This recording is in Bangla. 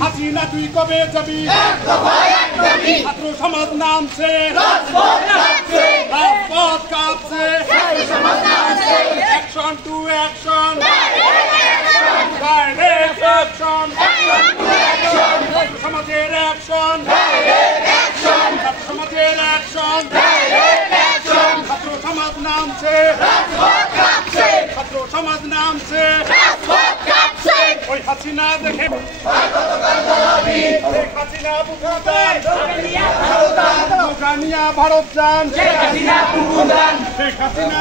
হাসিনা তুই কবে যাবি ছাত্র সমাজ নামছে রাজপথ কাঁপছে action to action direct action ছাত্র সমাজের অ্যাকশন ছাত্র সমাজের অ্যাকশন ছাত্র সমাজ নামছে ছাত্র সমাজ নামছে ওই হাসিনা দেখে হাসিনা ভারত যান শেখ হাসিনা